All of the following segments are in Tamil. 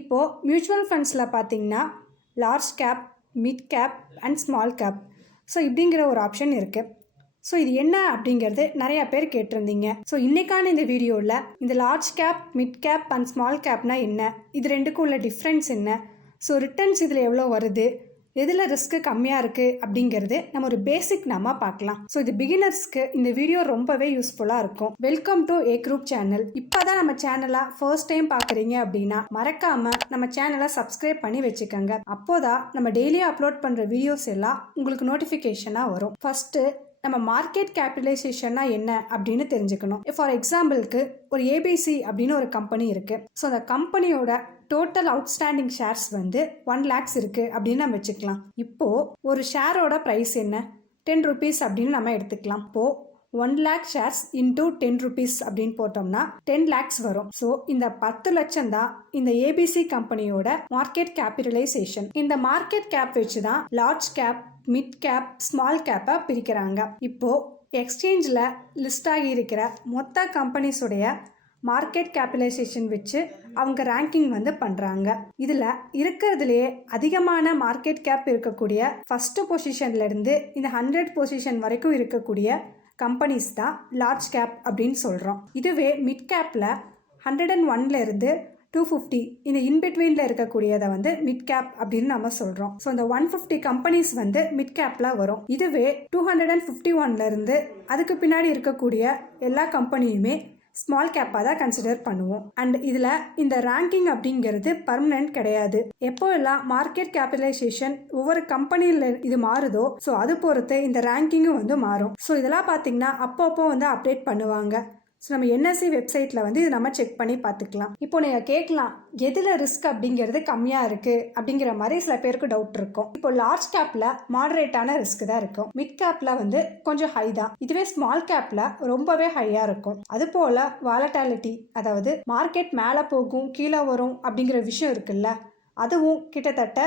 இப்போது மியூச்சுவல் ஃபண்ட்ஸில் பார்த்தீங்கன்னா large cap mid cap and small cap so இப்படிங்கிற ஒரு ஆப்ஷன் இருக்குது ஸோ இது என்ன அப்படிங்கிறது நிறையா பேர் கேட்டிருந்தீங்க. ஸோ இன்றைக்கான இந்த வீடியோவில் இந்த large cap mid cap and small கேப்னா என்ன? இது ரெண்டுக்கும் உள்ள டிஃப்ரென்ஸ் என்ன? ஸோ ரிட்டர்ன்ஸ் இதில் எவ்வளோ வருது? எதில் ரிஸ்க்கு கம்மியாக இருக்குது அப்படிங்கிறது நம்ம ஒரு பேசிக் நாம பார்க்கலாம். ஸோ இது பிகினர்ஸ்க்கு இந்த வீடியோ ரொம்பவே யூஸ்ஃபுல்லாக இருக்கும். Welcome to a group channel இப்போ தான் நம்ம சேனலை ஃபர்ஸ்ட் டைம் பார்க்குறீங்க அப்படின்னா மறக்காம நம்ம சேனலை சப்ஸ்கிரைப் பண்ணி வச்சுக்கோங்க. அப்போதான் நம்ம டெய்லி அப்லோட் பண்ணுற வீடியோஸ் எல்லாம் உங்களுக்கு நோட்டிஃபிகேஷனாக வரும். ஃபர்ஸ்ட்டு நம்ம மார்க்கெட் கேபிட்டலைசேஷன்னா என்ன அப்படின்னு தெரிஞ்சுக்கணும். ஃபார் எக்ஸாம்பிளுக்கு ஒரு ஏபிசி அப்படின்னு ஒரு கம்பெனி இருக்குது ஸோ அந்த கம்பெனியோட டோட்டல் அவுட்ஸ்டாண்டிங் ஷேர்ஸ் வந்து ஒன் லேக்ஸ் இருக்குது அப்படின்னு நம்ம வச்சுக்கலாம். இப்போது ஒரு ஷேரோட ப்ரைஸ் என்ன? டென் ருபீஸ் அப்படின்னு நம்ம எடுத்துக்கலாம். இப்போது one lakh shares into ten rupees அப்படின்னு போட்டோம்னா டென் லேக்ஸ் வரும். ஸோ இந்த பத்து லட்சம் தான் இந்த ஏபிசி கம்பெனியோட மார்க்கெட் கேபிட்டலைசேஷன் இந்த மார்க்கெட் கேப் வச்சு தான் large cap mid cap small கேப்பாக பிரிக்கிறாங்க. இப்போ எக்ஸ்சேஞ்சில் லிஸ்ட் ஆகியிருக்கிற மொத்த கம்பெனிஸுடைய மார்க்கெட் கேபிடலைசேஷன் வச்சு அவங்க ரேங்கிங் வந்து பண்ணுறாங்க இதில் இருக்கிறதுலேயே அதிகமான மார்க்கெட் கேப் இருக்கக்கூடிய ஃபஸ்ட்டு பொசிஷன்லேருந்து இந்த ஹண்ட்ரட் பொசிஷன் வரைக்கும் இருக்கக்கூடிய கம்பெனிஸ் தான் லார்ஜ் கேப் அப்படின்னு சொல்கிறோம் இதுவே மிட் கேப்பில் ஹண்ட்ரட் அண்ட் ஒன்லேருந்து டூ ஃபிஃப்டி இந்த இன்பிட்வீனில் இருக்கக்கூடியதை வந்து மிட் கேப் அப்படின்னு நம்ம சொல்கிறோம் ஸோ இந்த ஒன் ஃபிஃப்டி கம்பெனிஸ் வந்து மிட் கேப்பில் வரும். இதுவே டூ ஹண்ட்ரட் அண்ட் ஃபிஃப்டி ஒன்லேருந்து அதுக்கு பின்னாடி இருக்கக்கூடிய எல்லா கம்பெனியுமே ஸ்மால் கேப்பாக தான் கன்சிடர் பண்ணுவோம். அண்ட் இதில் இந்த ரேங்கிங் அப்படிங்கிறது பர்மனன்ட் கிடையாது. எப்போ எல்லாம் மார்க்கெட் கேபிட்டலைசேஷன் ஒவ்வொரு கம்பெனியில் இது மாறுதோ ஸோ அது பொறுத்து இந்த ரேங்கிங்கும் வந்து மாறும். ஸோ இதெல்லாம் பார்த்தீங்கன்னா அப்பப்போ வந்து அப்டேட் பண்ணுவாங்க. ஸோ நம்ம என்எஸ்சி வெப்சைட்டில் வந்து இது நம்ம செக் பண்ணி பார்த்துக்கலாம். இப்போ நீங்கள் கேட்கலாம் எதில் ரிஸ்க் அப்படிங்கிறது கம்மியாக இருக்குது அப்படிங்கிற மாதிரி சில பேருக்கு டவுட் இருக்கும். இப்போ லார்ஜ் கேப்பில் மாடரேட்டான ரிஸ்க் தான் இருக்கும். மிட் கேப்பில் வந்து கொஞ்சம் ஹை தான். இதுவே ஸ்மால் கேப்பில் ரொம்பவே ஹையாக இருக்கும். அது போல் வாலட்டாலிட்டி அதாவது மார்க்கெட் மேலே போகும் கீழே வரும் அப்படிங்கிற விஷயம் இருக்குல்ல அதுவும் கிட்டத்தட்ட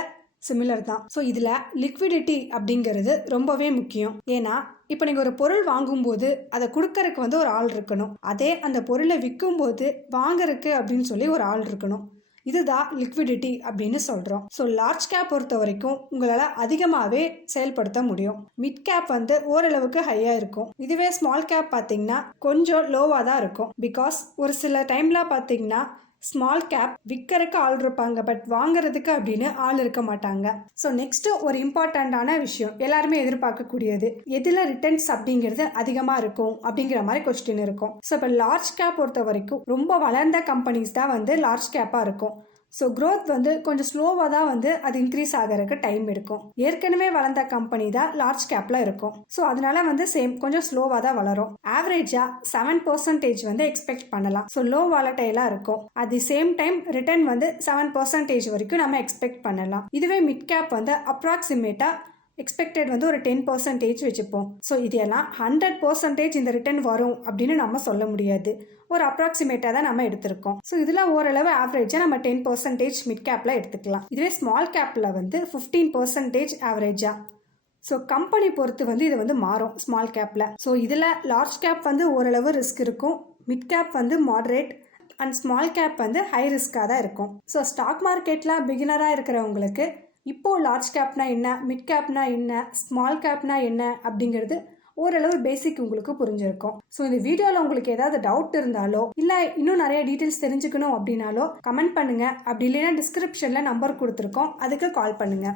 சிமிலர் தான். ஸோ இதில் லிக்விடிட்டி அப்படிங்கிறது ரொம்பவே முக்கியம். ஏன்னா இப்போ நீங்கள் ஒரு பொருள் வாங்கும்போது அதை கொடுக்கறக்கு வந்து ஒரு ஆள் இருக்கணும். அதே அந்த பொருளை விற்கும்போது வாங்கறதுக்கு அப்படின்னு சொல்லி ஒரு ஆள் இருக்கணும். இதுதான் லிக்விடிட்டி அப்படின்னு சொல்கிறோம் ஸோ லார்ஜ் கேப் பொறுத்த வரைக்கும் உங்களால் அதிகமாகவே செயல்படுத்த முடியும். மிட் கேப் வந்து ஓரளவுக்கு ஹையாக இருக்கும். இதுவே ஸ்மால் கேப் பார்த்தீங்கன்னா கொஞ்சம் லோவாக தான் இருக்கும். பிகாஸ் ஒரு சில டைமில் பார்த்தீங்கன்னா ஸ்மால் கேப் விற்கிறதுக்கு ஆள் இருப்பாங்க பட் வாங்குறதுக்கு அப்படின்னு ஆள் இருக்க மாட்டாங்க. ஸோ நெக்ஸ்ட் ஒரு இம்பார்ட்டண்ட்டான விஷயம் எல்லாருமே எதிர்பார்க்கக்கூடியது எதில் ரிட்டர்ன்ஸ் அப்படிங்கிறது அதிகமாக இருக்கும் அப்படிங்கிற மாதிரி கொஸ்டின் இருக்கும். ஸோ இப்போ லார்ஜ் கேப் பொறுத்த வரைக்கும் ரொம்ப வளர்ந்த கம்பெனிஸ் தான் வந்து லார்ஜ் கேப்பாக இருக்கும். ஸோ க்ரோத் வந்து கொஞ்சம் ஸ்லோவாக தான் வந்து அது இன்க்ரீஸ் ஆகிறதுக்கு டைம் எடுக்கும். ஏற்கனவே வளர்ந்த கம்பெனி தான் லார்ஜ் கேப்பில் இருக்கும். ஸோ அதனால வந்து சேம் கொஞ்சம் ஸ்லோவாக தான் வளரும். ஆவரேஜாக செவன் பர்சன்டேஜ் வந்து எக்ஸ்பெக்ட் பண்ணலாம். ஸோ லோ வாலட்டைலாக இருக்கும். At the same time return வந்து செவன் பர்சன்டேஜ் வரைக்கும் நம்ம எக்ஸ்பெக்ட் பண்ணலாம். இதுவே மிட் கேப் வந்து அப்ராக்சிமேட்டாக எக்ஸ்பெக்டட் வந்து ஒரு டென் பர்சன்டேஜ் வச்சுப்போம். ஸோ இதெல்லாம் ஹண்ட்ரட் பர்சன்டேஜ் இந்த ரிட்டர்ன் வரும் அப்படின்னு நம்ம சொல்ல முடியாது. ஒரு அப்ராக்சிமேட்டாக தான் நம்ம எடுத்திருக்கோம். ஸோ இதில் ஓரளவு ஆவரேஜாக நம்ம டென் பர்சன்டேஜ் மிட் கேப்பில் எடுத்துக்கலாம். இதுவே ஸ்மால் கேப்பில் வந்து ஃபிஃப்டீன் பர்சன்டேஜ் ஆவரேஜாக ஸோ கம்பெனி பொறுத்து வந்து இது வந்து மாறும் ஸ்மால் கேப்பில் ஸோ இதில் லார்ஜ் கேப் வந்து ஓரளவு ரிஸ்க் இருக்கும். மிட் கேப் வந்து மாடரேட் அண்ட் ஸ்மால் கேப் வந்து ஹை ரிஸ்க்காக தான் இருக்கும். ஸோ ஸ்டாக் மார்க்கெட்டில் பிகினராக இருக்கிறவங்களுக்கு இப்போது லார்ஜ் கேப்னா என்ன மிட் கேப்னா என்ன ஸ்மால் கேப்னா என்ன அப்படிங்கிறது ஓரளவு பேசிக் உங்களுக்கு புரிஞ்சிருக்கும். ஸோ இந்த வீடியோவில் உங்களுக்கு ஏதாவது டவுட் இருந்தாலோ இல்லை இன்னும் நிறைய டீட்டெயில்ஸ் தெரிஞ்சுக்கணும் அப்படின்னாலோ கமெண்ட் பண்ணுங்க. அப்படி இல்லைன்னா டிஸ்கிரிப்ஷனில் நம்பர் கொடுத்துருக்கோம். அதுக்கு கால் பண்ணுங்க.